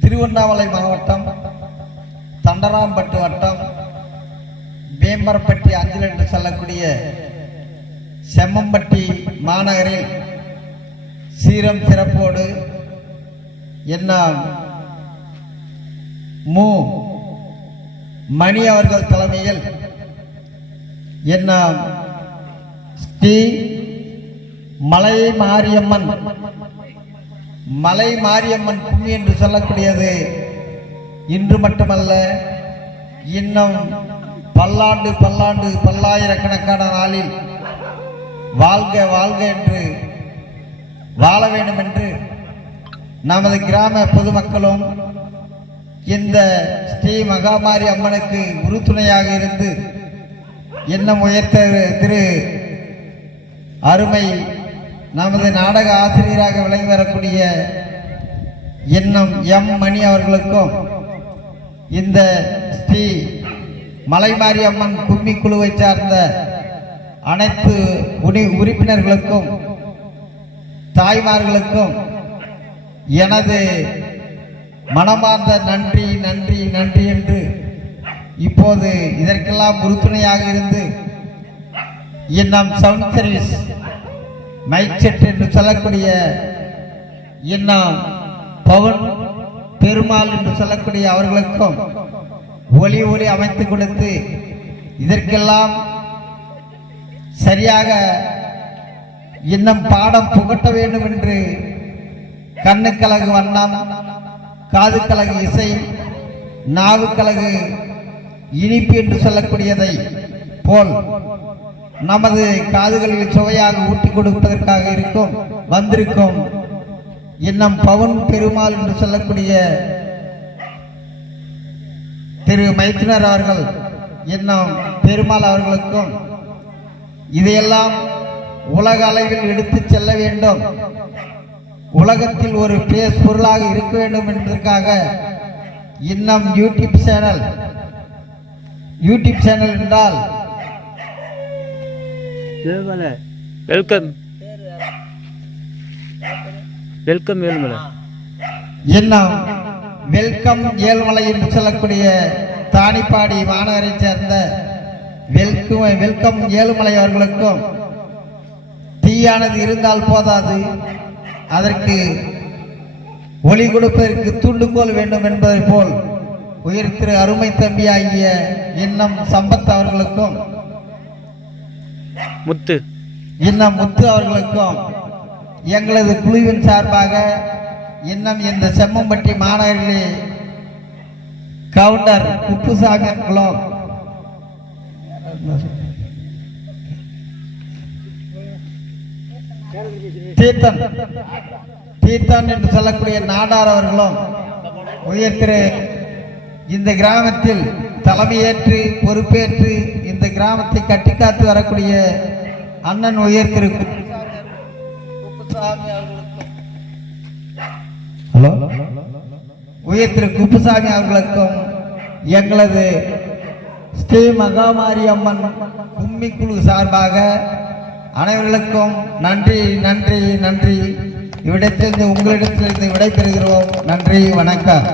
திருவண்ணாமலை மாவட்டம் தண்டராம்பட்டு வட்டம் வேம்பரப்பட்டி அஞ்சல் என்று சொல்லக்கூடிய செம்மம்பட்டி மாநகரில் சீரம் சிறப்போடு என்ன மு. மணி அவர்கள் தலைமையில் என்ன ஸ்ரீ மலை மாரியம்மன் மலை மாரியம்மன் கும்மி என்று சொல்லக்கூடியது. இன்று மட்டுமல்ல இன்னும் பல்லாண்டு பல்லாண்டு பல்லாயிரக்கணக்கான நாளில் வாழ்க வாழ்க என்று வாழ வேண்டும் என்று நமது கிராம பொதுமக்களும் இந்த ஸ்ரீ மகாமாரி அம்மனுக்கு உறுதுணையாக இருந்து எண்ணம் உயர்த்த திரு அருமை நமது நாடக ஆசிரியராக விளங்கி வரக்கூடிய இன்னும் எம் மணி அவர்களுக்கும் இந்த ஸ்ரீ மலைமாரி அம்மன் கும்மி குழுவை சார்ந்த அனைத்து உணி உறுப்பினர்களுக்கும் தாய்மார்களுக்கும் எனது மனமார்ந்த நன்றி நன்றி நன்றி என்று இப்போது இதற்கெல்லாம் உறுதுணையாக இருந்து இன்னம் சவுண்ட் சர்வீஸ் மைக் என்று சொல்லக்கூடிய இன்னும் பவன் பெருமாள் என்று சொல்லக்கூடிய அவர்களுக்கும் ஒளி ஒளி அமைத்து கொடுத்து இதற்கெல்லாம் சரியாக இன்னும் பாடம் புகட்ட வேண்டும் என்று கண்ணுக்கழகு வண்ணம் காதுக்கழகு இசை நாவுக்கழகு இனிப்பு என்று சொல்லக்கூடியதை போல் நமது காதுகளில் சுவையாக ஊட்டி கொடுப்பதற்காக இருக்கும் வந்திருக்கும் இன்னும் பவன் பெருமாள் என்று சொல்லக்கூடிய திரு மைத்தினர் அவர்கள் இன்னும் பெருமாள் அவர்களுக்கும் இதையெல்லாம் உலக அளவில் எடுத்து செல்ல வேண்டும். உலகத்தில் ஒரு பேஸ் பொருளாக இருக்க வேண்டும் என்பதற்காக இன்னும் யூடியூப் சேனல் யூடியூப் சேனல் என்றால் ஏழுமலை வெல்கம். வெல்கம் ஏழுமலை. இன்னும் வெல்கம் ஏழ்மலை என்று சொல்லக்கூடிய தானிப்பாடி மாநகரை சேர்ந்த வெல்கம் வெல்கம் ஏழுமலை அவர்களுக்கும் தீயானது இருந்தால் போதாது. அதற்கு ஒளி கொடுப்பதற்கு துண்டுகோல் வேண்டும் என்பதை போல் உயிர் திரு அருமை தம்பி ஆகிய இன்னம் சம்பத் அவர்களுக்கும் முத்து. இன்னும் முத்து அவர்களுக்கும் எங்களது குழுவின் சார்பாக இன்னும் இந்த செம்மம்பட்டி மாநகரிலே கவுண்டர் குப்புசாமி குளம் தீர்த்தன். தீர்த்தன் என்று சொல்லக்கூடிய நாடார் அவர்களும் உயர்த்திரு இந்த கிராமத்தில் தலைமையேற்று பொறுப்பேற்று இந்த கிராமத்தை கட்டிக்காத்து வரக்கூடிய அண்ணன் உயர் திரு ஹலோ? உயர் திரு குப்புசாமி அவர்களுக்கும் எங்களது ஸ்ரீ மகாமாரி அம்மன் கும்மி குழு சார்பாக அனைவர்களுக்கும் நன்றி நன்றி நன்றி. இவ்விடத்திலிருந்து உங்களிடத்திலிருந்து விடைபெறுகிறோம். நன்றி வணக்கம்.